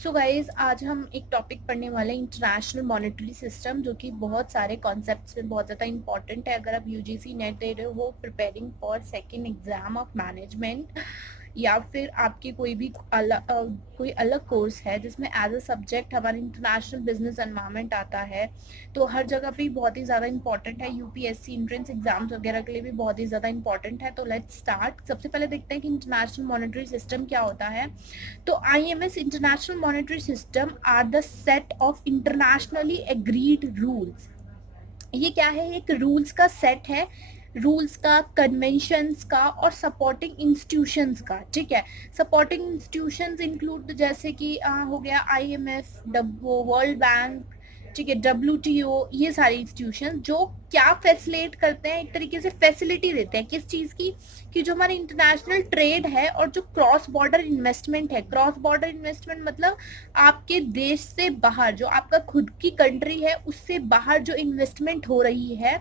So guys आज हम एक टॉपिक पढ़ने वाले हैं इंटरनेशनल मॉनेटरी सिस्टम, जो कि बहुत सारे कॉन्सेप्ट्स में बहुत ज़्यादा इंपॉर्टेंट है। अगर आप यूजीसी नेट दे रहे हो preparing for second exam of management, या फिर आपकी कोई अलग कोर्स है जिसमें एज अ सब्जेक्ट हमारा इंटरनेशनल बिजनेस एनवायरनमेंट आता है, तो हर जगह पे बहुत ही ज़्यादा इंपॉर्टेंट है। यूपीएससी एंट्रेंस एग्जाम्स वगैरह के लिए भी बहुत ही ज़्यादा इंपॉर्टेंट है। तो लेट्स स्टार्ट। सबसे पहले देखते हैं कि इंटरनेशनल मॉनेटरी सिस्टम क्या होता है। तो IMS international monetary system are the set of internationally agreed rules. ये क्या है? एक रूल्स का सेट है, रूल्स का, कन्वेंशंस का और सपोर्टिंग इंस्टीट्यूशंस का। ठीक है, सपोर्टिंग इंस्टीट्यूशंस इंक्लूड जैसे कि हो गया IMF, वर्ल्ड बैंक, ठीक है, WTO, ये सारे इंस्टीट्यूशन जो क्या फैसिलिटेट करते हैं, एक तरीके से फैसिलिटी देते हैं किस चीज़ की, कि जो हमारी इंटरनेशनल ट्रेड है और जो क्रॉस बॉर्डर इन्वेस्टमेंट है। क्रॉस बॉर्डर इन्वेस्टमेंट मतलब आपके देश से बाहर, जो आपका खुद की कंट्री है उससे बाहर जो इन्वेस्टमेंट हो रही है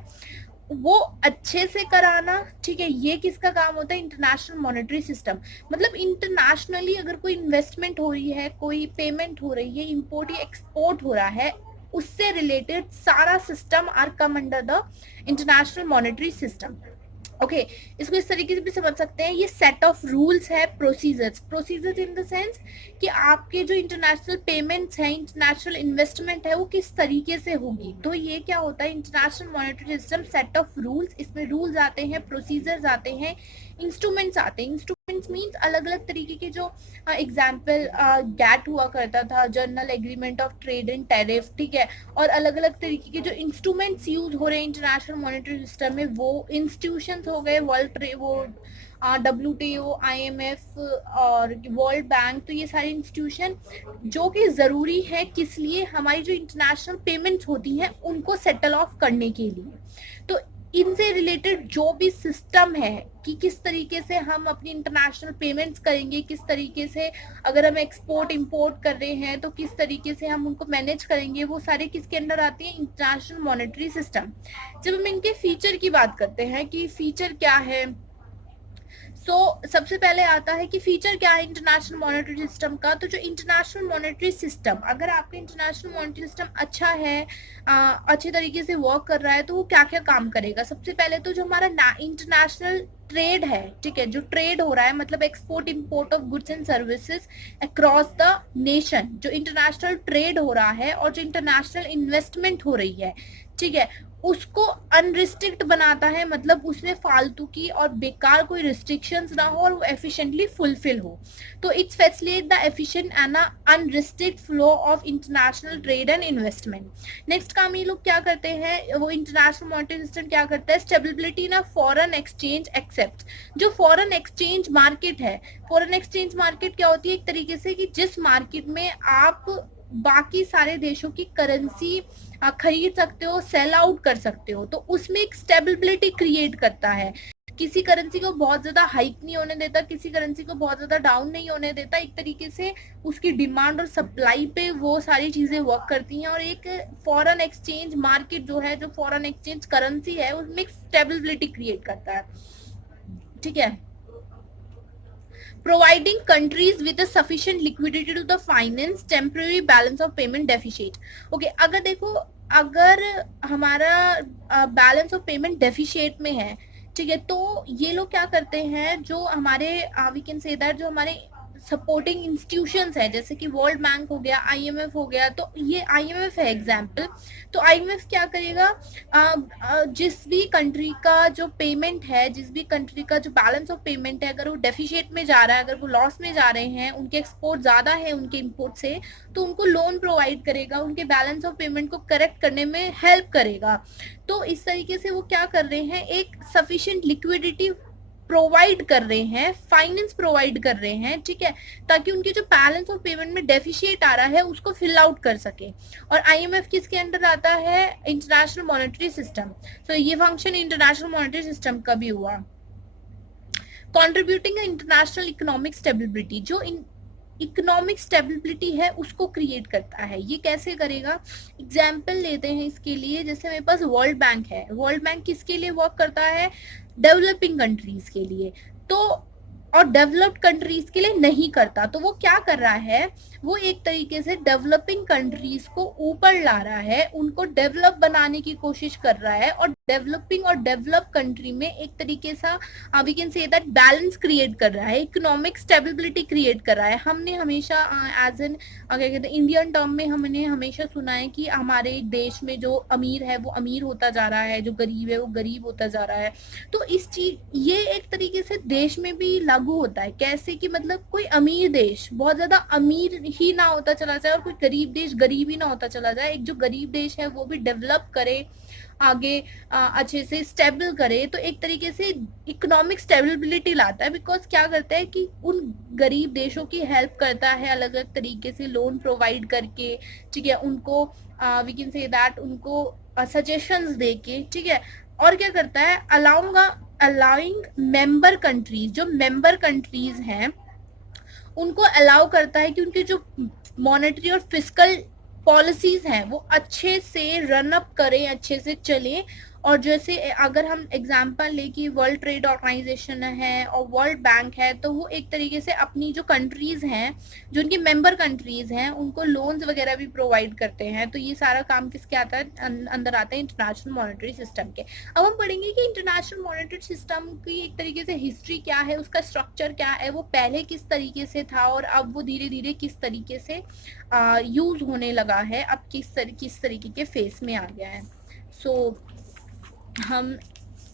वो अच्छे से कराना। ठीक है, ये किसका काम होता है? International monetary system. मतलब इंटरनेशनली अगर कोई इन्वेस्टमेंट हो रही है, कोई पेमेंट हो रही है, इंपोर्ट या एक्सपोर्ट हो रहा है, उससे रिलेटेड सारा system are come under the international monetary system. Okay, इसको इस तरीके से भी समझ सकते हैं, ये सेट ऑफ रूल्स है, प्रोसीजर्स इन द सेंस कि आपके जो इंटरनेशनल पेमेंट्स हैं, इंटरनेशनल इन्वेस्टमेंट है, वो किस तरीके से होगी। तो ये क्या होता है? International monetary system, set of rules. इसमें रूल्स आते हैं, प्रोसीजर्स आते हैं, इंस्ट्रूमेंट्स आते हैं। इंस्ट्रूमेंट्स मीन्स अलग अलग तरीके के जो एग्जाम्पल गैट हुआ करता था, journal agreement of trade and tariff. ठीक है, और अलग अलग तरीके के जो इंस्ट्रूमेंट्स यूज हो रहे हैं इंटरनेशनल मॉनेटरी सिस्टम में, वो इंस्टीट्यूशंस हो गए, वो WTO, IMF और वर्ल्ड बैंक। तो ये सारे इंस्टीट्यूशन जो कि ज़रूरी है किस लिए? हमारी जो इंटरनेशनल पेमेंट्स होती हैं उनको सेटल ऑफ करने के लिए। तो इनसे रिलेटेड जो भी सिस्टम है कि किस तरीके से हम अपनी इंटरनेशनल पेमेंट्स करेंगे, किस तरीके से अगर हम एक्सपोर्ट इंपोर्ट कर रहे हैं तो किस तरीके से हम उनको मैनेज करेंगे, वो सारे किसके अंडर आती है? International monetary system. जब हम इनके फीचर की बात करते हैं कि फीचर क्या है, सबसे पहले आता है कि फीचर क्या है इंटरनेशनल मॉनेटरी सिस्टम का। तो जो इंटरनेशनल मॉनेटरी सिस्टम, अगर आपका इंटरनेशनल मॉनेटरी सिस्टम अच्छा है, अच्छे तरीके से वर्क कर रहा है, तो वो क्या क्या काम करेगा? सबसे पहले तो जो हमारा इंटरनेशनल ट्रेड है, ठीक है, जो ट्रेड हो रहा है मतलब export import of goods and services across the nation, जो इंटरनेशनल ट्रेड हो रहा है और जो इंटरनेशनल इन्वेस्टमेंट हो रही है, ठीक है, उसको अनरिस्ट्रिक्ट बनाता है। मतलब उसमें फालतू की और बेकार कोई रिस्ट्रिक्शंस ना हो और वो एफिशिएंटली फुलफिल हो। तो it's facilitate the efficient and unrestricted flow of international trade and investment. Next काम ये लोग क्या करते हैं, वो इंटरनेशनल मॉनेटरी सिस्टम क्या करता है? Stability in foreign exchange except. जो फॉरेन एक्सचेंज मार्केट है, फॉरेन एक्सचेंज मार्केट क्या होती है? एक तरीके से कि जिस मार्केट में आप बाकी सारे देशों की करेंसी खरीद सकते हो, सेल आउट कर सकते हो, तो उसमें एक स्टेबिलिटी क्रिएट करता है। किसी करेंसी को बहुत ज्यादा हाइक नहीं होने देता, किसी करेंसी को बहुत ज्यादा डाउन नहीं होने देता। एक तरीके से उसकी डिमांड और सप्लाई पे वो सारी चीजें वर्क करती हैं। और एक फॉरेन एक्सचेंज मार्केट जो है, जो फॉरेन एक्सचेंज करेंसी है, उसमें एक स्टेबिलिटी क्रिएट करता है। ठीक है, providing countries with a sufficient liquidity to the finance temporary balance of payment deficit. Okay, अगर देखो, अगर हमारा बैलेंस ऑफ पेमेंट डेफिशिएट में है, ठीक है, तो ये लोग क्या करते हैं, जो हमारे वी कैन से दैट जो हमारे सपोर्टिंग इंस्टीट्यूशंस है, जैसे कि वर्ल्ड बैंक हो गया, IMF हो गया, तो ये IMF है एग्जाम्पल। तो IMF क्या करेगा, जिस भी कंट्री का जो पेमेंट है, जिस भी कंट्री का जो बैलेंस ऑफ पेमेंट है, अगर वो डेफिशिएट में जा रहा है, अगर वो लॉस में जा रहे हैं, उनके एक्सपोर्ट ज़्यादा है उनके इंपोर्ट से, तो उनको लोन प्रोवाइड करेगा, उनके बैलेंस ऑफ पेमेंट को करेक्ट करने में हेल्प करेगा। तो इस तरीके से वो क्या कर रहे हैं, एक सफिशिएंट लिक्विडिटी प्रोवाइड कर रहे हैं, फाइनेंस प्रोवाइड कर रहे हैं, ठीक है, ताकि उनके जो बैलेंस ऑफ पेमेंट में डेफिशिएट आ रहा है उसको फिल आउट कर सके। और IMF किसके अंडर आता है? International monetary system. तो ये फंक्शन इंटरनेशनल मॉनेटरी सिस्टम का भी हुआ। कॉन्ट्रीब्यूटिंग इंटरनेशनल इकोनॉमिक स्टेबिलिटी, जो इकोनॉमिक स्टेबिलिटी है उसको क्रिएट करता है। ये कैसे करेगा? एग्जाम्पल लेते हैं इसके लिए, जैसे मेरे पास वर्ल्ड बैंक है। वर्ल्ड बैंक किसके लिए वर्क करता है? डेवलपिंग कंट्रीज के लिए। तो और डेवलप्ड कंट्रीज के लिए नहीं करता। तो वो क्या कर रहा है, वो एक तरीके से डेवलपिंग कंट्रीज को ऊपर ला रहा है, उनको डेवलप बनाने की कोशिश कर रहा है, और डेवलपिंग और डेवलप कंट्री में एक तरीके सा we can say that balance create कर रहा है, इकोनॉमिक स्टेबिलिटी क्रिएट कर रहा है। हमने हमेशा एज एन क्या कहते हैं इंडियन टर्म में हमने हमेशा सुना है कि हमारे देश में जो अमीर है वो अमीर होता जा रहा है, जो गरीब है वो गरीब होता जा रहा है। तो इस चीज ये एक तरीके से देश में भी लागू होता है, कैसे कि मतलब कोई अमीर देश बहुत ज्यादा अमीर ही ना होता चला जाए और कोई गरीब देश गरीब ही ना होता चला जाए, एक जो गरीब देश है वो भी डेवलप करे, आगे अच्छे से स्टेबल करे। तो एक तरीके से इकोनॉमिक स्टेबिलिटी लाता है, बिकॉज क्या करता है कि उन गरीब देशों की हेल्प करता है अलग अलग तरीके से लोन प्रोवाइड करके, ठीक है, उनको वी कैन से दैट उनको सजेशंस दे के, ठीक है। और क्या करता है, अलाउइंग मेंबर कंट्रीज, जो मेंबर कंट्रीज हैं उनको अलाउ करता है कि उनके जो मॉनेटरी और फिस्कल पॉलिसीज हैं वो अच्छे से रन अप करें, अच्छे से चलें। और जैसे अगर हम एग्जांपल ले कि वर्ल्ड ट्रेड ऑर्गेनाइजेशन है और वर्ल्ड बैंक है, तो वो एक तरीके से अपनी जो कंट्रीज हैं, जो उनकी मेंबर कंट्रीज हैं, उनको लोन्स वगैरह भी प्रोवाइड करते हैं। तो ये सारा काम किसके आता है, अंदर आता है इंटरनेशनल मॉनेटरी सिस्टम के। अब हम पढ़ेंगे कि इंटरनेशनल मॉनेटरी सिस्टम की एक तरीके से हिस्ट्री क्या है, उसका स्ट्रक्चर क्या है, वो पहले किस तरीके से था और अब वो धीरे धीरे किस तरीके से यूज होने लगा है, अब किस तरीके के फेस में आ गया है। सो हम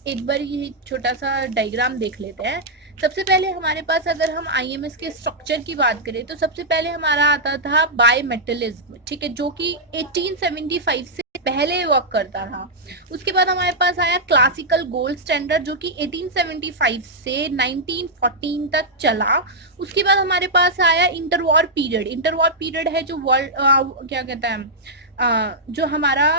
एक बार ये छोटा सा डायग्राम देख लेते हैं। सबसे पहले हमारे पास अगर हम आईएमएस के स्ट्रक्चर की बात करें तो सबसे पहले हमारा आता था बायमेटलिज्म, ठीक है, जो कि 1875 से पहले वर्क करता था। उसके बाद हमारे पास आया क्लासिकल गोल्ड स्टैंडर्ड, जो कि 1875 से 1914 तक चला। उसके बाद हमारे पास आया इंटरवॉर पीरियड। इंटरवॉर पीरियड है जो वर्ल्ड क्या कहता है जो हमारा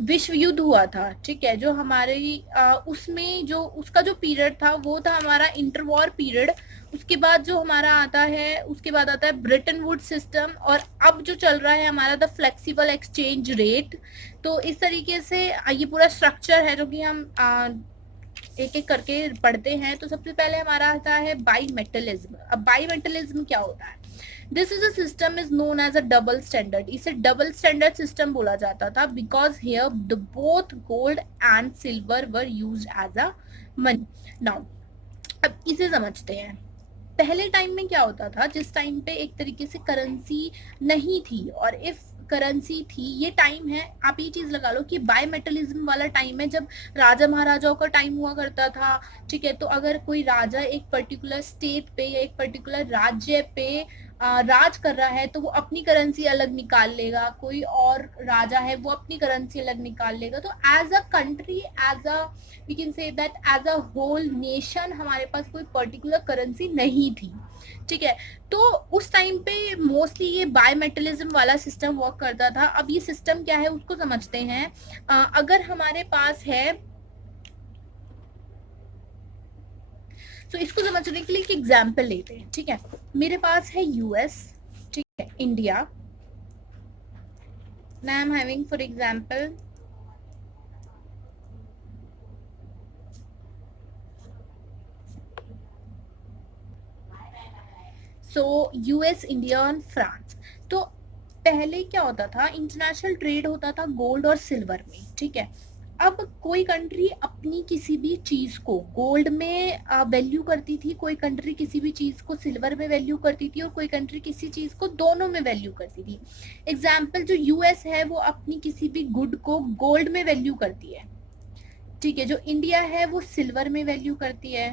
विश्व युद्ध हुआ था, ठीक है, जो हमारी उसमें जो उसका जो पीरियड था वो था हमारा इंटरवॉर पीरियड। उसके बाद जो हमारा आता है, उसके बाद आता है ब्रेटन वुड्स सिस्टम, और अब जो चल रहा है हमारा द फ्लेक्सिबल एक्सचेंज रेट। तो इस तरीके से ये पूरा स्ट्रक्चर है जो कि हम एक एक करके पढ़ते हैं। तो सबसे पहले हमारा आता है बाईमेटलिज्म। अब बाईमेटलिज्म क्या होता है, this is a system is known as a double standard. इसे डबल स्टैंडर्ड सिस्टम बोला जाता था because here the both gold and silver were used as a money. Now अब इसे समझते हैं। पहले टाइम में क्या होता था, जिस टाइम पे एक तरीके से करेंसी नहीं थी, और इफ करेंसी थी, ये टाइम है, आप ये चीज लगा लो कि बायमेटलिज्म वाला टाइम है जब राजा महाराजाओं का टाइम हुआ करता था, ठीक है। तो अगर कोई राजा एक पर्टिकुलर स्टेट पे या एक पर्टिकुलर राज्य पे राज कर रहा है तो वो अपनी करेंसी अलग निकाल लेगा, कोई और राजा है वो अपनी करेंसी अलग निकाल लेगा। तो as a country, as a we can say that as a whole nation हमारे पास कोई पर्टिकुलर करेंसी नहीं थी, ठीक है। तो उस टाइम पे मोस्टली ये बायमेटलिज्म वाला सिस्टम वर्क करता था। अब ये सिस्टम क्या है उसको समझते हैं। अगर हमारे पास है, तो इसको समझने के लिए एक एग्जाम्पल लेते हैं, ठीक है। मेरे पास है यूएस, ठीक है, India. Now I am having for example so US, India और फ्रांस। तो पहले क्या होता था, इंटरनेशनल ट्रेड होता था गोल्ड और सिल्वर में, ठीक है। अब कोई कंट्री अपनी किसी भी चीज को गोल्ड में वैल्यू करती थी, कोई कंट्री किसी भी चीज को सिल्वर में वैल्यू करती थी, और कोई कंट्री किसी चीज को दोनों में वैल्यू करती थी। एग्जाम्पल, जो यूएस है वो अपनी किसी भी गुड को गोल्ड में वैल्यू करती है, ठीक है। जो इंडिया है वो सिल्वर में वैल्यू करती है,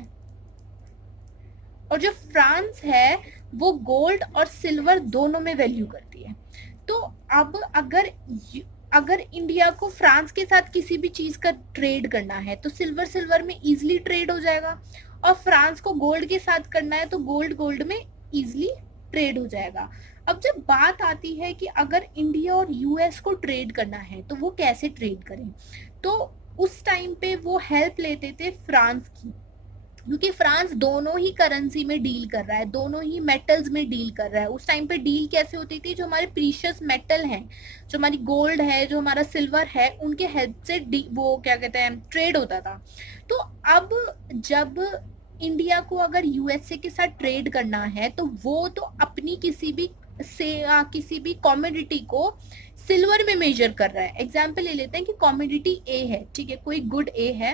और जो फ्रांस है वो गोल्ड और सिल्वर दोनों में वैल्यू करती है। तो अब अगर इंडिया को फ्रांस के साथ किसी भी चीज का ट्रेड करना है तो सिल्वर सिल्वर में इजिली ट्रेड हो जाएगा, और फ्रांस को गोल्ड के साथ करना है तो गोल्ड गोल्ड में इजिली ट्रेड हो जाएगा। अब जब बात आती है कि अगर इंडिया और यूएस को ट्रेड करना है तो वो कैसे ट्रेड करें, तो उस टाइम पे वो हेल्प लेते थे फ्रांस की, क्योंकि फ्रांस दोनों ही करेंसी में डील कर रहा है, दोनों ही मेटल्स में डील कर रहा है। उस टाइम पे डील कैसे होती थी, जो हमारे प्रीशियस मेटल हैं, जो हमारी गोल्ड है, जो हमारा सिल्वर है, उनके हेल्प से वो क्या कहते हैं ट्रेड होता था। तो अब जब इंडिया को अगर यूएसए के साथ ट्रेड करना है तो वो तो अपनी किसी भी कॉमोडिटी को सिल्वर में मेजर कर रहा है। एग्जाम्पल ले लेते हैं कि कॉमोडिटी ए है, ठीक है, कोई गुड ए है,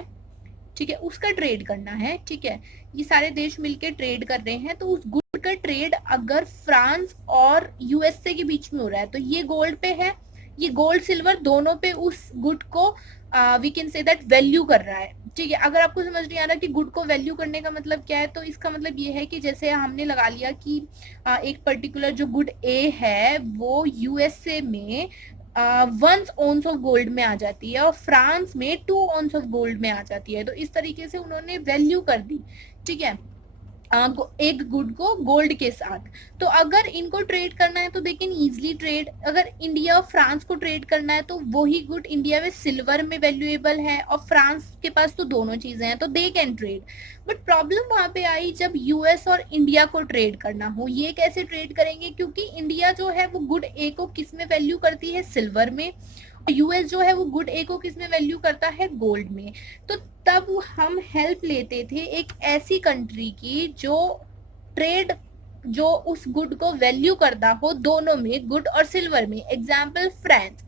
ठीक है, उसका ट्रेड करना है, ठीक है, ये सारे देश मिलकर ट्रेड कर रहे हैं, तो उस गुड का ट्रेड अगर फ्रांस और यूएसए के बीच में हो रहा है तो ये गोल्ड पे है, ये गोल्ड सिल्वर दोनों पे उस गुड को we can say that value कर रहा है, ठीक है। अगर आपको समझ नहीं आ रहा कि गुड को वैल्यू करने का मतलब क्या है, तो इसका मतलब ये है कि जैसे हमने लगा लिया कि एक पर्टिकुलर जो गुड ए है वो यूएसए में 1 ounce ऑफ गोल्ड में आ जाती है और फ्रांस में 2 ounce ऑफ गोल्ड में आ जाती है। तो इस तरीके से उन्होंने वैल्यू कर दी, ठीक है, एक गुड को गोल्ड के साथ। तो अगर इनको ट्रेड करना है तो दे कैन इजिली ट्रेड। अगर इंडिया और फ्रांस को ट्रेड करना है तो वही गुड इंडिया में सिल्वर में वैल्यूएबल है और फ्रांस के पास तो दोनों चीजें हैं, तो they can trade. But problem वहां पे आई जब यूएस और इंडिया को ट्रेड करना हो। ये कैसे ट्रेड करेंगे, क्योंकि इंडिया जो है वो गुड ए को किस में वैल्यू करती है, सिल्वर में, यूएस जो है वो गुड ए को किस में वैल्यू करता है, गोल्ड में। तो तब हम हेल्प लेते थे एक ऐसी कंट्री की जो ट्रेड जो उस गुड को वैल्यू करता हो दोनों में, गुड और सिल्वर में, एग्जाम्पल फ्रांस।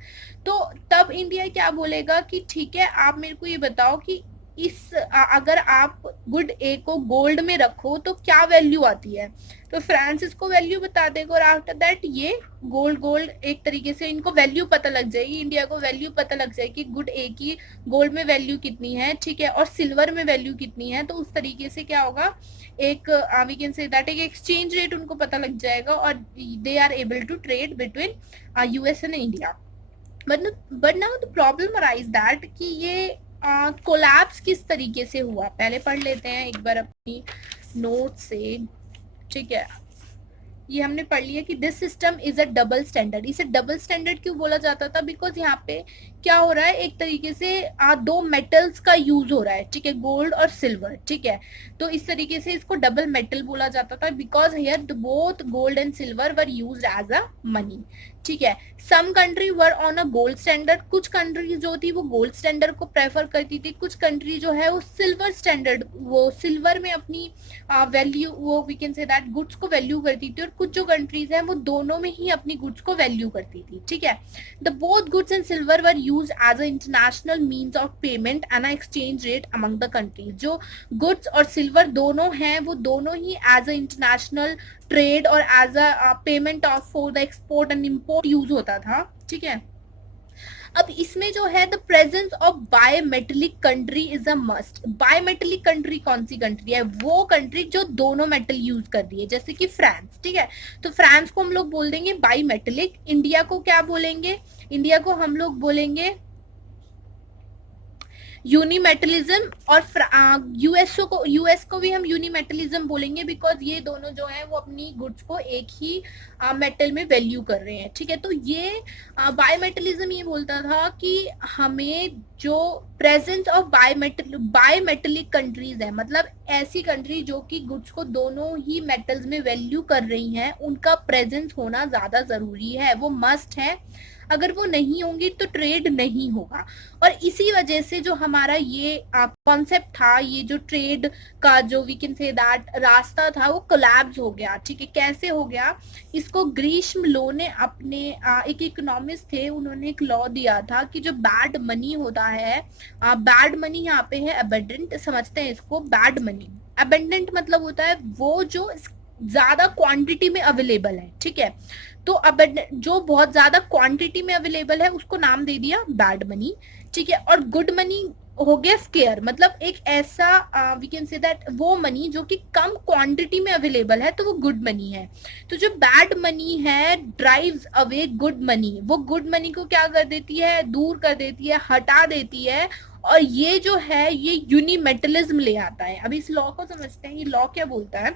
तो तब इंडिया क्या बोलेगा कि ठीक है, आप मेरे को ये बताओ कि अगर आप गुड ए को गोल्ड में रखो तो क्या वैल्यू आती है। तो फ्रांस इसको वैल्यू बता देगा और आफ्टर दैट ये गोल्ड एक तरीके से इनको वैल्यू पता लग जाएगी, इंडिया को वैल्यू पता लग जाएगी गुड ए की गोल्ड में वैल्यू कितनी है, ठीक है, और सिल्वर में वैल्यू कितनी है। तो उस तरीके से क्या होगा, एक वी कैन से दैट एक एक्सचेंज रेट उनको पता लग जाएगा और they are able to trade between US and India. But now the problem arise that कि ये कोलैप्स किस तरीके से हुआ, पहले पढ़ लेते हैं एक बार अपनी नोट से, ठीक है। ये हमने पढ़ लिया कि this system is a double standard. इसे डबल स्टैंडर्ड क्यों बोला जाता था, बिकॉज यहाँ पे क्या हो रहा है, एक तरीके से दो मेटल्स का यूज हो रहा है, ठीक है, गोल्ड और सिल्वर, ठीक है। तो इस तरीके से इसको डबल मेटल बोला जाता था because here both gold and silver were used as a money, ठीक है। Some country were on a gold standard, कुछ कंट्री जो थी वो गोल्ड स्टैंडर्ड को प्रेफर करती थी, कुछ कंट्री जो है वो सिल्वर स्टैंडर्ड, वो सिल्वर में अपनी वैल्यू वो we can say that goods को वैल्यू करती थी, और कुछ जो कंट्रीज हैं वो दोनों में ही अपनी गुड्स को वैल्यू करती थी, ठीक है। The both goods and silver were used as a international means of payment and exchange rate among the countries. जो गुड्स और सिल्वर दोनों हैं वो दोनों ही एज अ इंटरनेशनल ट्रेड और as a payment of for the export and import use होता था, ठीक है। अब इसमें जो है the presence of bimetallic country is a must. Bimetallic country कौन सी कंट्री है, वो कंट्री जो दोनों मेटल यूज कर रही है, जैसे कि फ्रांस, ठीक है। तो फ्रांस को हम लोग बोल देंगे बायोमेटलिक। इंडिया को क्या बोलेंगे, इंडिया को हम लोग बोलेंगे यूनिमेटलिज्म, और यूएस को भी हम यूनिमेटलिज्म बोलेंगे बिकॉज ये दोनों जो है वो अपनी गुड्स को एक ही मेटल में वैल्यू कर रहे हैं, ठीक है। तो ये बायोमेटलिज्म ये बोलता था कि हमें जो प्रेजेंस ऑफ बायोमेटलिक कंट्रीज है, मतलब ऐसी कंट्री जो कि गुड्स को दोनों ही मेटल्स में वैल्यू कर रही हैं, उनका प्रेजेंस होना ज्यादा जरूरी है, वो मस्ट है। अगर वो नहीं होंगी तो ट्रेड नहीं होगा। और इसी वजह से जो हमारा ये कॉन्सेप्ट था, ये जो ट्रेड का जो वी कैन से दैट रास्ता था वो कोलैप्स हो गया, ठीक है। कैसे हो गया, इसको ग्रीष्म लो ने अपने एक इकोनॉमिस्ट थे, उन्होंने एक लॉ दिया था कि जो बैड मनी होता है, बैड मनी यहाँ पे है अबेंडेंट, समझते हैं इसको। बैड मनी अबेंडेंट मतलब होता है वो जो ज्यादा क्वांटिटी में अवेलेबल है, ठीक है। तो अब जो बहुत ज्यादा क्वांटिटी में अवेलेबल है उसको नाम दे दिया बैड मनी, ठीक है। और गुड मनी हो गया स्केयर, मतलब एक ऐसा वी कैन से दैट वो मनी जो कि कम क्वांटिटी में अवेलेबल है, तो वो गुड मनी है। तो जो बैड मनी है ड्राइव्स अवे गुड मनी, वो गुड मनी को क्या कर देती है, दूर कर देती है, हटा देती है, और ये जो है ये यूनिमेटलिज्म ले आता है। अब इस लॉ को समझते हैं, ये लॉ क्या बोलता है।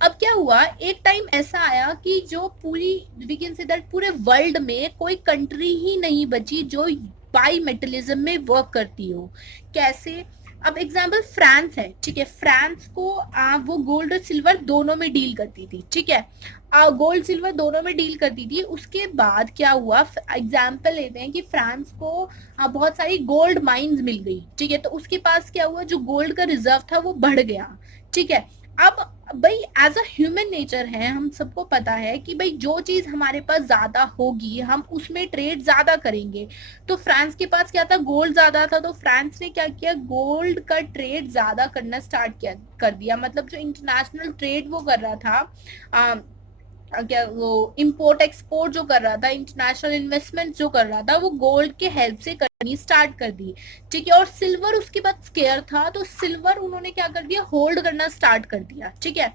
अब क्या हुआ, एक टाइम ऐसा आया कि जो पूरी वी कैन से दैट पूरे वर्ल्ड में कोई कंट्री ही नहीं बची जो बाईमेटलिज्म में वर्क करती हो। कैसे, अब एग्जांपल फ्रांस है, ठीक है। फ्रांस को वो गोल्ड और सिल्वर दोनों में डील करती थी, ठीक है, गोल्ड सिल्वर दोनों में डील करती थी। उसके बाद क्या हुआ, एग्जांपल लेते हैं कि फ्रांस को बहुत सारी गोल्ड माइंस मिल गई, ठीक है। तो उसके पास क्या हुआ, जो गोल्ड का रिजर्व था वो बढ़ गया, ठीक है। अब भाई एज अ ह्यूमन नेचर है, हम सबको पता है कि भाई जो चीज हमारे पास ज्यादा होगी हम उसमें ट्रेड ज्यादा करेंगे। तो फ्रांस के पास क्या था, गोल्ड ज्यादा था, तो फ्रांस ने क्या किया, गोल्ड का ट्रेड ज्यादा करना स्टार्ट किया कर दिया। मतलब जो इंटरनेशनल ट्रेड वो कर रहा था, क्या वो इंपोर्ट एक्सपोर्ट जो कर रहा था, इंटरनेशनल इन्वेस्टमेंट जो कर रहा था, वो गोल्ड के हेल्प से करनी स्टार्ट कर दी। ठीक है। और सिल्वर उसके बाद स्केयर था, तो सिल्वर उन्होंने क्या कर दिया, होल्ड करना स्टार्ट कर दिया। ठीक है।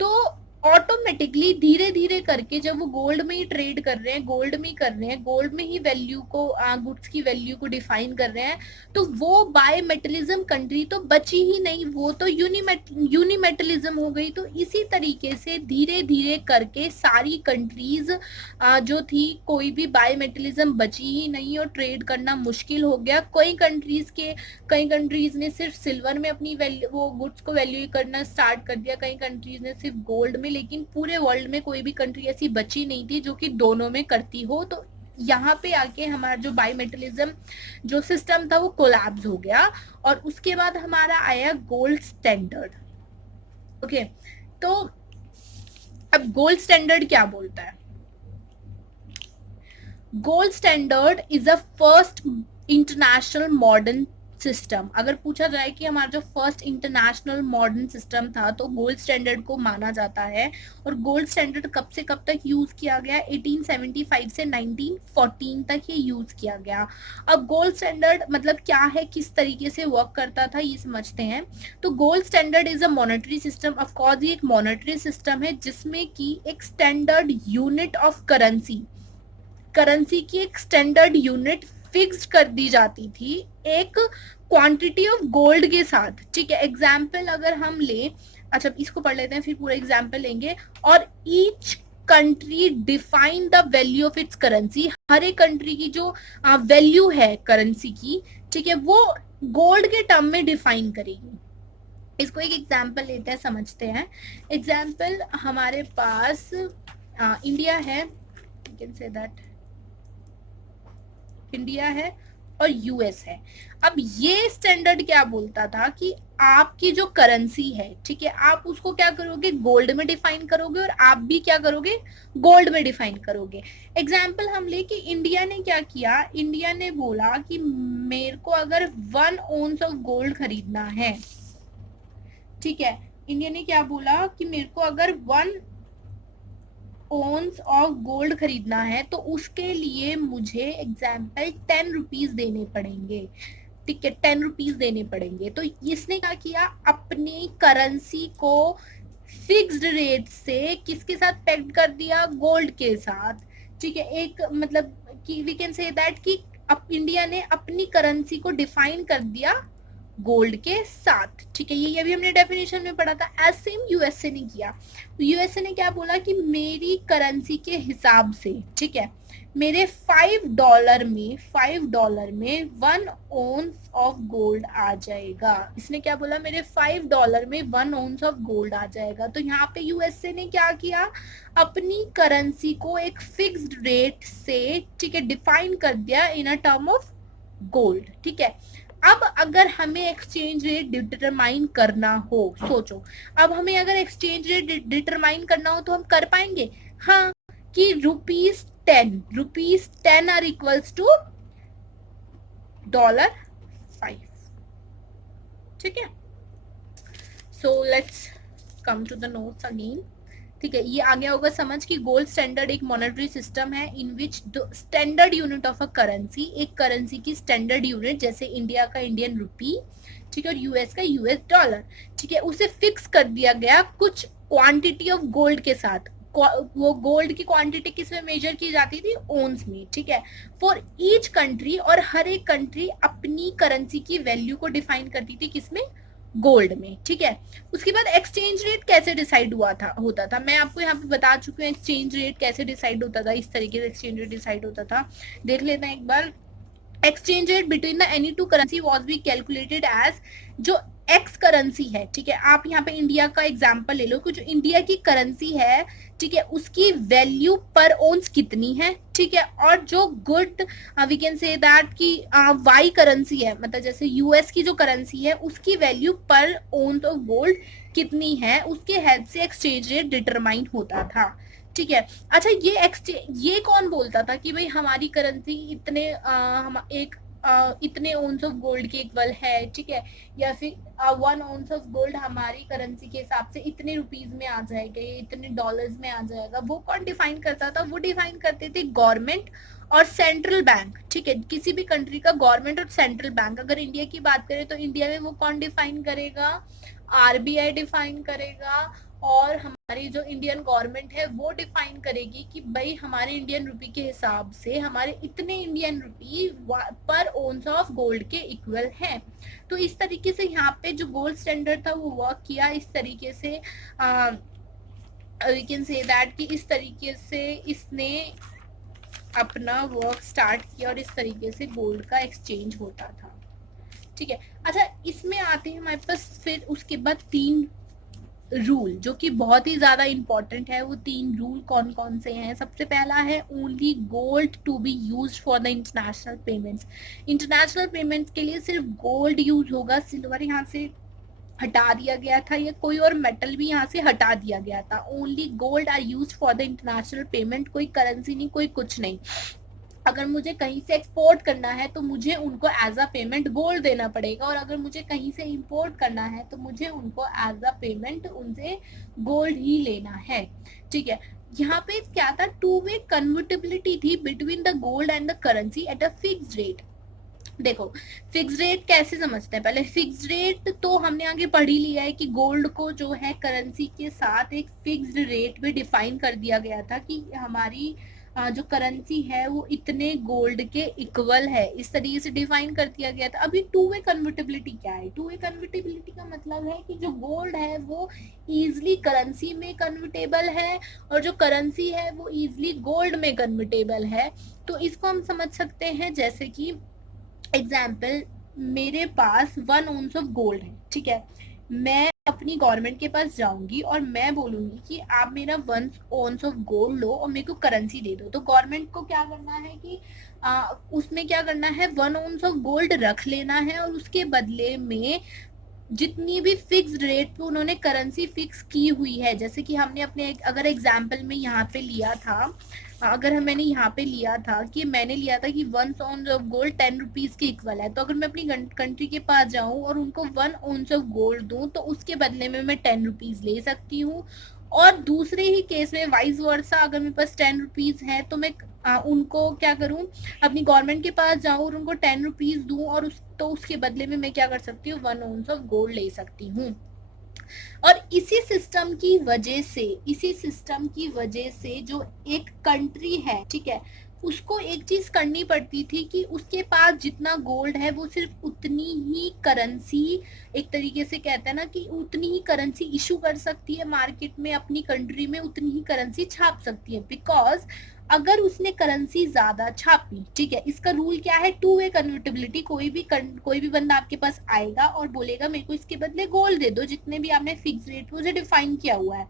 तो ऑटोमेटिकली धीरे धीरे करके जब वो गोल्ड में ही ट्रेड कर रहे हैं, गोल्ड में ही कर रहे हैं, गोल्ड में ही वैल्यू को, गुड्स की वैल्यू को डिफाइन कर रहे हैं, तो वो बाय मेटलिज्म कंट्री तो बची ही नहीं, वो तो यूनिमेटलिज्म हो गई। तो इसी तरीके से धीरे धीरे करके सारी कंट्रीज जो थी, कोई भी बाय मेटलिज्म बची ही नहीं और ट्रेड करना मुश्किल हो गया। कई कंट्रीज ने सिर्फ सिल्वर में अपनी वैल्यू, वो गुड्स को वैल्यू करना स्टार्ट कर दिया, कई कंट्रीज ने सिर्फ गोल्ड में, लेकिन पूरे वर्ल्ड में कोई भी कंट्री ऐसी बची नहीं थी जो कि दोनों में करती हो। तो यहाँ पे आके हमारा जो बायोमेटलिज्म जो सिस्टम था वो कोलैप्स हो गया, और उसके बाद हमारा आया गोल्ड स्टैंडर्ड। ओके। तो अब गोल्ड स्टैंडर्ड क्या बोलता है, gold standard is a first international modern system. अगर पूछा जाए कि हमारा जो फर्स्ट इंटरनेशनल मॉडर्न सिस्टम था, तो गोल्ड स्टैंडर्ड को माना जाता है। और गोल्ड स्टैंडर्ड कब से कब तक यूज किया गया, 1875 से 1914 तक ये यूज किया गया। अब गोल्ड स्टैंडर्ड मतलब क्या है, किस तरीके से वर्क करता था, ये समझते हैं। तो gold standard is a monetary system. Of course ये एक मॉनेटरी सिस्टम है जिसमें की एक स्टैंडर्ड यूनिट ऑफ करेंसी की एक स्टैंडर्ड यूनिट फिक्स्ड कर दी जाती थी एक क्वांटिटी ऑफ गोल्ड के साथ। ठीक है। एग्जाम्पल अगर हम ले, अच्छा इसको पढ़ लेते हैं फिर पूरा एग्जाम्पल लेंगे। और each country define the value of its currency. हर एक कंट्री की जो वैल्यू है करेंसी की, ठीक है, वो गोल्ड के टर्म में डिफाइन करेगी। इसको एक एग्जाम्पल लेते हैं, समझते हैं। एग्जाम्पल हमारे पास इंडिया है, you can say that India है और यूएस है। अब ये स्टैंडर्ड क्या बोलता था कि आपकी जो करेंसी है, ठीक है, आप उसको क्या करोगे, गोल्ड में डिफाइन करोगे, और आप भी क्या करोगे, गोल्ड में डिफाइन करोगे। एग्जाम्पल हम ले कि इंडिया ने क्या किया, इंडिया ने बोला कि मेरे को अगर 1 ounce ऑफ गोल्ड खरीदना है, ठीक है, इंडिया ने क्या बोला कि मेरे को अगर 1 ounce ऑफ गोल्ड खरीदना है, तो उसके लिए मुझे एग्जाम्पल 10 रुपीज देने पड़ेंगे। ठीक है, 10 रुपीज देने पड़ेंगे। तो इसने क्या किया, अपनी करेंसी को फिक्स्ड रेट से किसके साथ पेक्ड कर दिया, गोल्ड के साथ। ठीक है, एक मतलब कि वी कैन से दैट कि अब इंडिया ने अपनी करेंसी को डिफाइन कर दिया गोल्ड के साथ। ठीक है, ये अभी हमने डेफिनेशन में पढ़ा था। एज सेम यूएसए ने किया। यूएसए ने क्या बोला कि मेरी करेंसी के हिसाब से, ठीक है, मेरे $5 में 1 ounce ऑफ गोल्ड आ जाएगा। इसने क्या बोला, मेरे $5 में 1 ounce ऑफ गोल्ड आ जाएगा। तो यहाँ पे यूएसए ने क्या किया, अपनी करेंसी को एक फिक्स्ड रेट से, ठीक है, डिफाइन कर दिया इन अ टर्म ऑफ गोल्ड। ठीक है। अब अगर हमें एक्सचेंज रेट डिटरमाइन करना हो, सोचो, अब हमें अगर एक्सचेंज रेट डिटरमाइन करना हो तो हम कर पाएंगे, हाँ, कि ₹10 आर इक्वल्स टू $5। ठीक है। So let's come to the notes again. ठीक है, ये आ गया होगा समझ कि गोल्ड स्टैंडर्ड एक मॉनेटरी सिस्टम है in which standard unit of a currency, एक करेंसी की स्टैंडर्ड यूनिट, जैसे इंडिया का इंडियन रुपी, ठीक है, और यूएस का यूएस डॉलर, ठीक है, उसे फिक्स कर दिया गया कुछ क्वांटिटी ऑफ गोल्ड के साथ। वो गोल्ड की क्वांटिटी किस में मेजर की जाती थी, ओंस में। ठीक है, फॉर ईच कंट्री, और हर एक कंट्री अपनी करेंसी की वैल्यू को डिफाइन करती थी किसमें, गोल्ड में। ठीक है। उसके बाद एक्सचेंज रेट कैसे डिसाइड होता था, मैं आपको यहाँ पे बता चुकी हूँ एक्सचेंज रेट कैसे डिसाइड होता था। इस तरीके से एक्सचेंज रेट डिसाइड होता था, देख लेते हैं एक बार। Exchange rate between the any two currency was be calculated as, जो एक्स करेंसी है, ठीक है, आप यहाँ पे इंडिया का एग्जांपल ले लो कि जो इंडिया की करेंसी है, ठीक है, उसकी वैल्यू पर ओंस कितनी है, ठीक है, और जो good we can say that कि वाई करेंसी है, मतलब जैसे यूएस की जो करेंसी है उसकी वैल्यू पर ओंस ऑफ गोल्ड कितनी है, उसके हेल्प से एक्सचेंज रेट डिटरमाइन होता था। ठीक है। अच्छा, ये कौन बोलता था कि भाई हमारी करेंसी इतने हम एक इतने ओंस ऑफ गोल्ड के इक्वल है, ठीक है, या फिर 1 ounce ऑफ गोल्ड हमारी करेंसी के हिसाब से इतने रुपीज में आ जाएगा, इतने डॉलर्स में आ जाएगा, वो कौन डिफाइन करता था? वो डिफाइन करते थे गवर्नमेंट और सेंट्रल बैंक। ठीक है, किसी भी कंट्री का गवर्नमेंट और सेंट्रल बैंक। अगर इंडिया की बात करें तो इंडिया में वो कौन डिफाइन करेगा? आरबीआई डिफाइन करेगा। और हमारी जो इंडियन गवर्नमेंट है वो डिफाइन करेगी कि भाई हमारे इंडियन रुपी के हिसाब से हमारे इतने इंडियन रुपी पर ओंस ऑफ गोल्ड के इक्वल है। तो इस तरीके से यहाँ पे जो गोल्ड स्टैंडर्ड था वो वर्क किया इस तरीके से। वी कैन से दैट कि इस तरीके से इसने अपना वर्क स्टार्ट किया और इस तरीके से गोल्ड का एक्सचेंज होता था। ठीक है। अच्छा, इसमें आते हैं हमारे पास फिर उसके बाद 3 रूल जो कि बहुत ही ज्यादा इंपॉर्टेंट है। वो 3 रूल कौन कौन से हैं? सबसे पहला है only gold to be used for the international payments. International payments के लिए सिर्फ गोल्ड यूज होगा, सिल्वर यहाँ से हटा दिया गया था, या कोई और मेटल भी यहाँ से हटा दिया गया था। Only gold are use for the international payment. कोई करेंसी नहीं, कोई कुछ नहीं। अगर मुझे कहीं से एक्सपोर्ट करना है तो मुझे उनको एज अ पेमेंट गोल्ड देना पड़ेगा, और अगर मुझे कहीं से इंपोर्ट करना है तो मुझे उनको एज अ पेमेंट उनसे गोल्ड ही लेना है। ठीक है। यहाँ पे क्या था? 2 वे कन्वर्टेबिलिटी थी between the gold and the currency at a fixed rate. देखो, फिक्स रेट कैसे समझते हैं? पहले फिक्स रेट तो हमने आगे पढ़ ही लिया है कि गोल्ड को जो है करेंसी के साथ एक फिक्स्ड रेट में डिफाइन कर दिया गया था कि हमारी जो करेंसी है वो इतने गोल्ड के इक्वल है, इस तरीके से डिफाइन कर दिया गया था। अभी 2 वे कन्वर्टेबिलिटी क्या है? 2 वे कन्वर्टेबिलिटी का मतलब है कि जो गोल्ड है वो इजिली करेंसी में कन्वर्टेबल है, और जो करेंसी है वो इजिली गोल्ड में कन्वर्टेबल है। तो इसको हम समझ सकते हैं जैसे कि एग्जाम्पल, मेरे पास 1 ounce ऑफ गोल्ड है, ठीक है। मैं अपनी गवर्नमेंट के पास जाऊंगी और मैं बोलूंगी कि आप मेरा 1 ounce ऑफ गोल्ड लो और मेरे को करेंसी दे दो। तो गवर्नमेंट को क्या करना है कि उसमें क्या करना है? 1 ounce ऑफ गोल्ड रख लेना है, और उसके बदले में जितनी भी फिक्स रेट पे उन्होंने करेंसी फिक्स की हुई है, जैसे कि हमने अपने अगर एग्जाम्पल में यहाँ पे लिया था, अगर मैंने यहाँ पे लिया था कि मैंने लिया था कि 1 ounce ऑफ गोल्ड 10 रुपीज के इक्वल है, तो अगर मैं अपनी कंट्री के पास जाऊँ और उनको 1 ounce ऑफ गोल्ड दूं तो उसके बदले में मैं 10 रुपीज ले सकती हूँ। और दूसरे ही केस में वाइस वर्सा, अगर मेरे पास 10 रुपीज है तो मैं उनको क्या करूं? अपनी गवर्नमेंट के पास जाऊं और उनको 10 रुपीज दूं, और उसके बदले में मैं क्या कर सकती हूँ? 1 ounce ऑफ गोल्ड ले सकती हूँ। और इसी सिस्टम की वजह से जो एक कंट्री है, ठीक है, उसको एक चीज करनी पड़ती थी कि उसके पास जितना गोल्ड है वो सिर्फ उतनी ही करेंसी, एक तरीके से कहते हैं ना कि उतनी ही करेंसी इशू कर सकती है मार्केट में, अपनी कंट्री में उतनी ही करेंसी छाप सकती है। बिकॉज अगर उसने करेंसी ज्यादा छापी, ठीक है, इसका रूल क्या है? 2 वे कन्वर्टेबिलिटी। कोई भी बंदा आपके पास आएगा और बोलेगा मेरे को इसके बदले गोल्ड दे दो, जितने भी आपने फिक्स रेट मुझे डिफाइन किया हुआ है।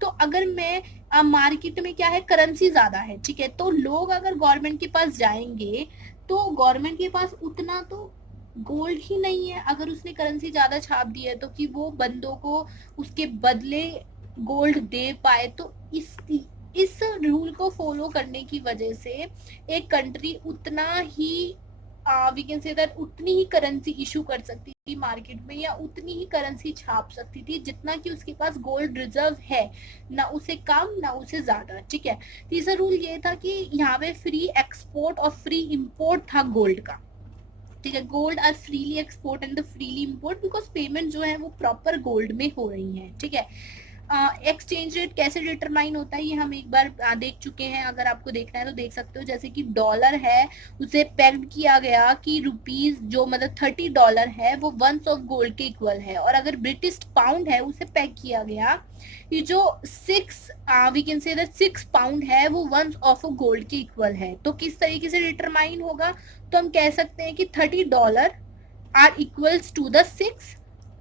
तो अगर मैं मार्केट में क्या है, करेंसी ज्यादा है, ठीक है, तो लोग अगर गवर्नमेंट के पास जाएंगे तो गवर्नमेंट के पास उतना तो गोल्ड ही नहीं है, अगर उसने करेंसी ज्यादा छाप दी है, तो कि वो बंदों को उसके बदले गोल्ड दे पाए। तो इस रूल को फॉलो करने की वजह से एक कंट्री उतना ही वी कैन से दैट उतनी ही करेंसी इशू कर सकती थी मार्केट में, या उतनी ही करेंसी छाप सकती थी जितना कि उसके पास गोल्ड रिजर्व है, ना उसे कम ना उसे ज्यादा। ठीक है। तीसरा रूल ये था कि यहाँ पे फ्री एक्सपोर्ट और फ्री इंपोर्ट था गोल्ड का। ठीक है, gold are freely export and freely import because payment जो है वो प्रॉपर गोल्ड में हो रही है। ठीक है। एक्सचेंज रेट कैसे डिटरमाइन होता है ये हम एक बार देख चुके हैं, अगर आपको देखना है तो देख सकते हो। जैसे कि डॉलर है, उसे पेग्ड किया गया कि रुपीज जो मतलब $30 है वो 1 ऑफ गोल्ड के इक्वल है, और अगर ब्रिटिश पाउंड है उसे पेग किया गया कि जो 6 पाउंड है वो 1 ऑफ गोल्ड के इक्वल है। तो किस तरीके से डिटरमाइन होगा? तो हम कह सकते हैं कि $30 are equals to the 6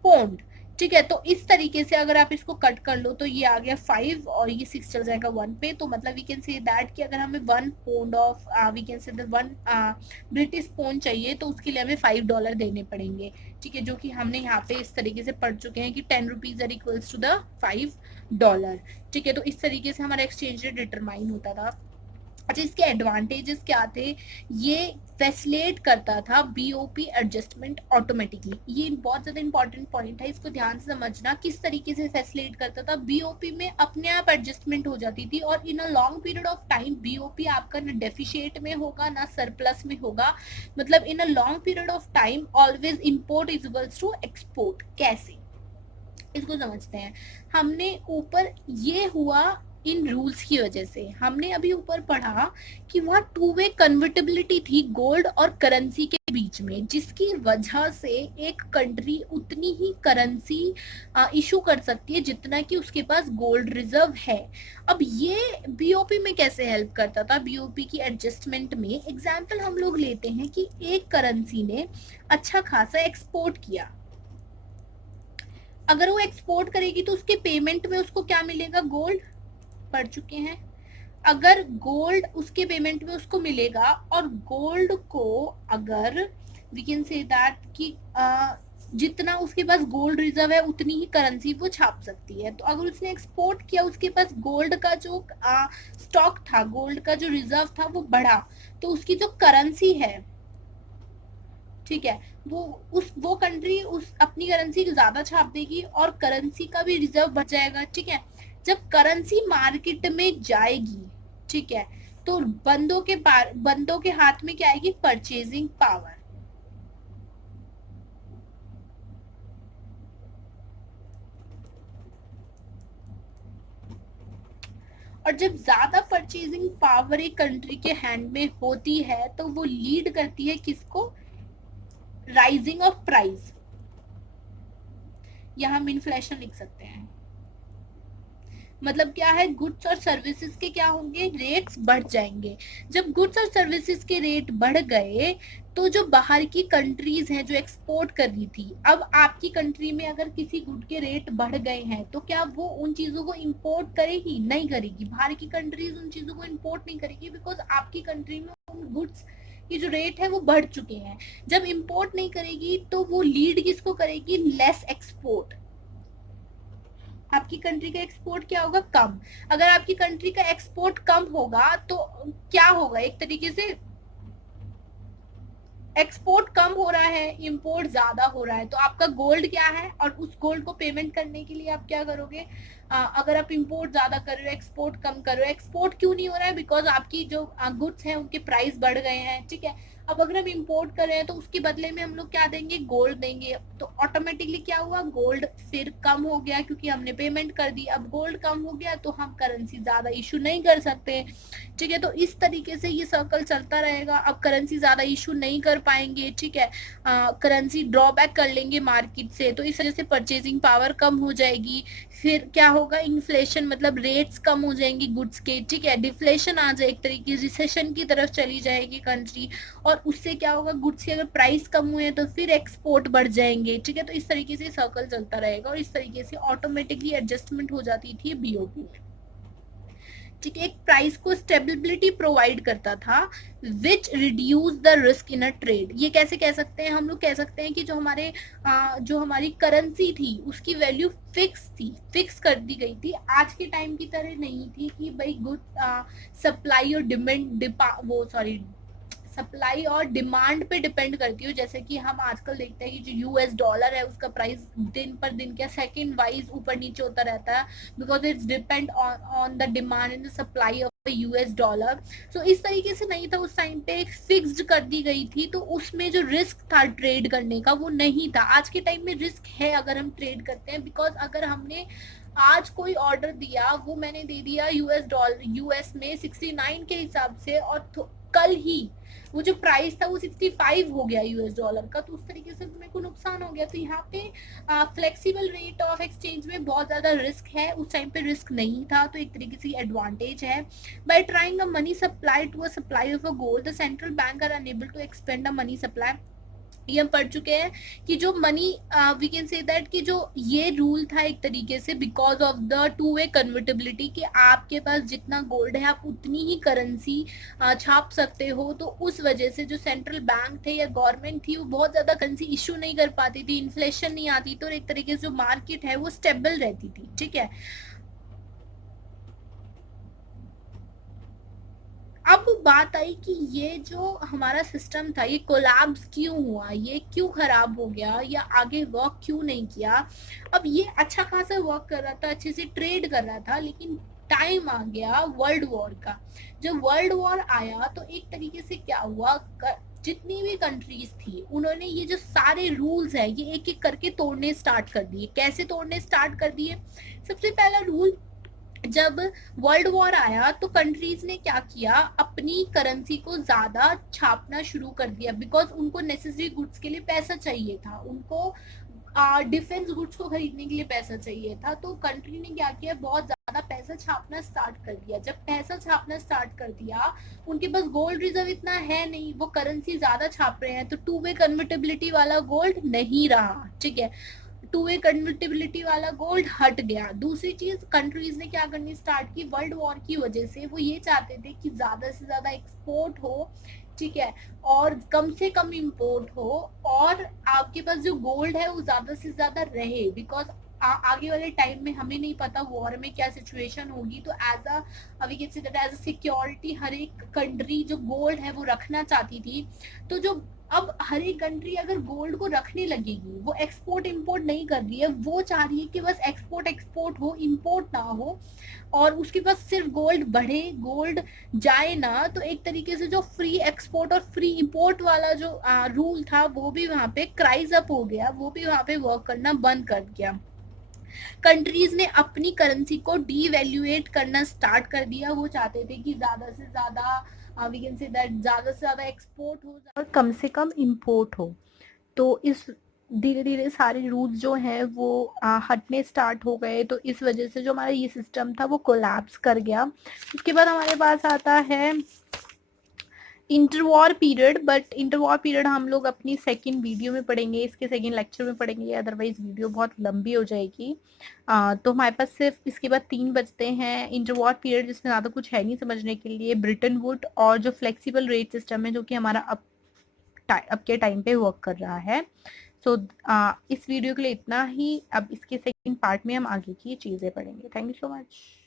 pound. ठीक है। तो इस तरीके से अगर आप इसको कट कर लो तो ये आ गया 5 और ये 6 चल जाएगा 1 पे। तो मतलब वी कैन से दैट कि अगर हमें 1 पाउंड ऑफ वी कैन से 1 ब्रिटिश पाउंड चाहिए तो उसके लिए हमें $5 देने पड़ेंगे। ठीक है, जो कि हमने यहाँ पे इस तरीके से पढ़ चुके हैं कि 10 rupees are equals to the $5। ठीक है, तो इस तरीके से हमारा एक्सचेंज रेट डिटरमाइन होता था। अच्छा, इसके एडवांटेजेस क्या थे? ये फैसिलिटेट करता था बीओपी एडजस्टमेंट ऑटोमेटिकली। ये बहुत ज्यादा इंपॉर्टेंट पॉइंट है, इसको ध्यान से समझना। किस तरीके से फैसिलिटेट करता था? बीओपी में अपने आप एडजस्टमेंट हो जाती थी और in a long period of time BOP आपका ना डेफिशिएट में होगा ना सरप्लस में होगा। मतलब in a long period of time always import is equals to export. कैसे, इसको समझते हैं। हमने ऊपर ये हुआ इन रूल्स की वजह से। हमने अभी ऊपर पढ़ा कि वहाँ टू वे कन्वर्टेबिलिटी थी गोल्ड और करेंसी के बीच में, जिसकी वजह से एक कंट्री उतनी ही करेंसी इशू कर सकती है जितना कि उसके पास गोल्ड रिजर्व है। अब ये बीओपी में कैसे हेल्प करता था? बीओपी की एडजस्टमेंट में एग्जाम्पल हम लोग लेते हैं कि एक करेंसी ने अच्छा खासा एक्सपोर्ट किया। अगर वो एक्सपोर्ट करेगी तो उसके पेमेंट में उसको क्या मिलेगा? गोल्ड। पढ़ चुके हैं। अगर गोल्ड उसके पेमेंट में उसको मिलेगा और गोल्ड को अगर वी कैन से दैट कि जितना उसके पास गोल्ड रिजर्व है उतनी ही करेंसी वो छाप सकती है। तो अगर उसने एक्सपोर्ट किया, उसके पास गोल्ड का जो स्टॉक था, गोल्ड का जो रिजर्व था वो बढ़ा, तो उसकी जो करेंसी है, ठीक है, वो कंट्री उस अपनी करेंसी ज्यादा छाप देगी और करेंसी का भी रिजर्व बढ़ जाएगा। ठीक है, जब करेंसी मार्केट में जाएगी, ठीक है, तो बंदों के हाथ में क्या आएगी? Purchasing power. और जब ज्यादा परचेजिंग पावर एक कंट्री के हैंड में होती है तो वो लीड करती है किसको? राइजिंग ऑफ प्राइस, या हम इन्फ्लेशन लिख सकते हैं। मतलब क्या है? गुड्स और सर्विसेज के क्या होंगे? रेट्स बढ़ जाएंगे। जब गुड्स और सर्विसेज के रेट बढ़ गए तो जो बाहर की कंट्रीज हैं जो एक्सपोर्ट कर रही थी, अब आपकी कंट्री में अगर किसी गुड के रेट बढ़ गए हैं तो क्या वो उन चीजों को इंपोर्ट करेगी? नहीं करेगी। बाहर की कंट्रीज उन चीजों को इंपोर्ट नहीं करेगी, बिकॉज आपकी कंट्री में उन गुड्स की जो रेट है वो बढ़ चुके हैं। जब इंपोर्ट नहीं करेगी तो वो लीड किसको करेगी? Less export. आपकी कंट्री का एक्सपोर्ट क्या होगा? कम। अगर आपकी कंट्री का एक्सपोर्ट कम होगा तो क्या होगा? एक तरीके से एक्सपोर्ट कम हो रहा है, इंपोर्ट ज्यादा हो रहा है। तो आपका गोल्ड क्या है, और उस गोल्ड को पेमेंट करने के लिए आप क्या करोगे? अगर आप इंपोर्ट ज्यादा कर रहे हो, एक्सपोर्ट कम कर रहे हो। एक्सपोर्ट क्यों नहीं हो रहा है? बिकॉज आपकी जो गुड्स हैं उनके प्राइस बढ़ गए हैं। ठीक है, अब अगर हम इंपोर्ट कर रहे हैं तो उसके बदले में हम लोग क्या देंगे? गोल्ड देंगे। तो ऑटोमेटिकली क्या हुआ? गोल्ड फिर कम हो गया क्योंकि हमने पेमेंट कर दी। अब गोल्ड कम हो गया तो हम करेंसी ज्यादा इशू नहीं कर सकते। ठीक है, तो इस तरीके से ये सर्कल चलता रहेगा। अब करेंसी ज्यादा इशू नहीं कर पाएंगे, ठीक है, करेंसी ड्रॉबैक कर लेंगे मार्केट से, तो इस वजह से परचेजिंग पावर कम हो जाएगी। फिर क्या होगा? इन्फ्लेशन, मतलब रेट्स कम हो जाएंगी गुड्स के। ठीक है, डिफ्लेशन आ जाए, एक तरीके रिसेशन की तरफ चली जाएगी कंट्री, और उससे क्या होगा? गुड्स की अगर प्राइस कम हुए तो फिर एक्सपोर्ट बढ़ जाएंगे। ठीक है, तो इस तरीके से सर्कल चलता रहेगा और इस तरीके से ऑटोमेटिकली एडजस्टमेंट हो जाती थी बीओपी में। ठीक है, एक प्राइस को स्टेबिलिटी प्रोवाइड करता था which reduce the risk in a trade. ये कैसे कह सकते हैं? हम लोग कह सकते हैं कि जो हमारी करेंसी थी उसकी वैल्यू फिक्स थी, फिक्स कर दी गई थी। आज के टाइम की तरह नहीं थी कि भाई गुड सप्लाई और सप्लाई और डिमांड पे डिपेंड करती हो। जैसे कि हम आजकल देखते हैं कि जो यूएस डॉलर है उसका प्राइस दिन पर दिन क्या सेकंड वाइज ऊपर नीचे होता रहता है, because it's depend on the demand and the supply of US dollar. So इस तरीके से नहीं था, उस टाइम पे एक फिक्स्ड कर दी गई थी, तो उसमें जो रिस्क था ट्रेड करने का वो नहीं था। आज के टाइम में रिस्क है अगर हम ट्रेड करते हैं, बिकॉज अगर हमने आज कोई ऑर्डर दिया, वो मैंने दे दिया यूएस में 69 के हिसाब से, और कल ही वो जो प्राइस था वो 65 हो गया यूएस डॉलर का, तो उस तरीके से मेरे को नुकसान हो गया। तो यहाँ पे फ्लेक्सिबल रेट ऑफ एक्सचेंज में बहुत ज्यादा रिस्क है, उस टाइम पे रिस्क नहीं था, तो एक तरीके से एडवांटेज है। By trying a money supply to a supply of a gold, the central bank are enable to expand a money supply. ये हम पढ़ चुके हैं कि जो money we can say that कि जो ये रूल था एक तरीके से because of the two way convertibility कि आपके पास जितना गोल्ड है आप उतनी ही करेंसी छाप सकते हो, तो उस वजह से जो सेंट्रल बैंक थे या गवर्नमेंट थी वो बहुत ज्यादा करेंसी इशू नहीं कर पाती थी, इन्फ्लेशन नहीं आती, तो एक तरीके से जो मार्केट है वो स्टेबल रहती थी। ठीक है, अब बात आई कि ये जो हमारा सिस्टम था ये कोलैप्स क्यों हुआ, ये क्यों खराब हो गया या आगे वर्क क्यों नहीं किया। अब ये अच्छा खासा वर्क कर रहा था, अच्छे से ट्रेड कर रहा था, लेकिन टाइम आ गया वर्ल्ड वॉर का। जब वर्ल्ड वॉर आया तो एक तरीके से क्या हुआ, जितनी भी कंट्रीज थी उन्होंने ये जो सारे रूल्स है ये एक एक करके तोड़ने स्टार्ट कर दिए। कैसे तोड़ने स्टार्ट कर दिए, सबसे पहला रूल, जब वर्ल्ड वॉर आया तो कंट्रीज ने क्या किया, अपनी करेंसी को ज्यादा छापना शुरू कर दिया बिकॉज उनको नेसेसरी गुड्स के लिए पैसा चाहिए था, उनको डिफेंस गुड्स को खरीदने के लिए पैसा चाहिए था। तो कंट्री ने क्या किया, बहुत ज्यादा पैसा छापना स्टार्ट कर दिया। जब पैसा छापना स्टार्ट कर दिया, उनके पास गोल्ड रिजर्व इतना है नहीं, वो करेंसी ज्यादा छाप रहे हैं, तो टू वे कन्वर्टेबिलिटी वाला गोल्ड नहीं रहा। ठीक है, टू वे कन्वर्टेबिलिटी वाला गोल्ड हट गया। दूसरी चीज, कंट्रीज ने क्या करनी स्टार्ट की, वर्ल्ड वॉर की वजह से वो ये चाहते थे कि ज्यादा से ज्यादा एक्सपोर्ट हो, ठीक है, और कम से कम इंपोर्ट हो, और आपके पास जो गोल्ड है वो ज्यादा से ज्यादा रहे बिकॉज आगे वाले टाइम में हमें नहीं पता वॉर में क्या सिचुएशन होगी। तो एज अ सिक्योरिटी हर एक कंट्री जो गोल्ड है वो रखना चाहती थी। तो जो अब हर एक कंट्री अगर गोल्ड को रखने लगेगी, वो एक्सपोर्ट इंपोर्ट नहीं कर रही है, वो चाह रही है कि बस एक्सपोर्ट एक्सपोर्ट हो, इंपोर्ट ना हो, और उसके पास सिर्फ गोल्ड बढ़े, गोल्ड जाए ना। तो एक तरीके से जो फ्री एक्सपोर्ट और फ्री इंपोर्ट वाला जो रूल था वो भी वहां पे क्राइज अप हो गया, वो भी वहां पे वर्क करना बंद कर दिया। कंट्रीज ने अपनी करेंसी को डीवैल्यूएट करना स्टार्ट कर दिया। वो चाहते थे कि ज्यादा से ज्यादा वी कैन से दैट ज्यादा से ज्यादा एक्सपोर्ट हो और कम से कम इंपोर्ट हो। तो इस धीरे धीरे सारे रूल्स जो हैं वो हटने स्टार्ट हो गए। तो इस वजह से जो हमारा ये सिस्टम था वो कोलैप्स कर गया। उसके बाद हमारे पास आता है interwar period, but interwar period हम लोग अपनी सेकंड वीडियो में पढ़ेंगे, इसके सेकंड लेक्चर में पढ़ेंगे, अदरवाइज वीडियो बहुत लंबी हो जाएगी। तो हमारे पास सिर्फ इसके बाद 3 बचते हैं इंटरवॉर पीरियड, जिसमें ज़्यादा कुछ है नहीं समझने के लिए, ब्रिटेन वुड और जो फ्लेक्सिबल रेट सिस्टम है जो कि हमारा अब के टाइम पे वर्क कर रहा है। सो इस वीडियो के लिए इतना ही। अब इसके सेकंड पार्ट में हम आगे की चीज़ें पढ़ेंगे। Thank you so much.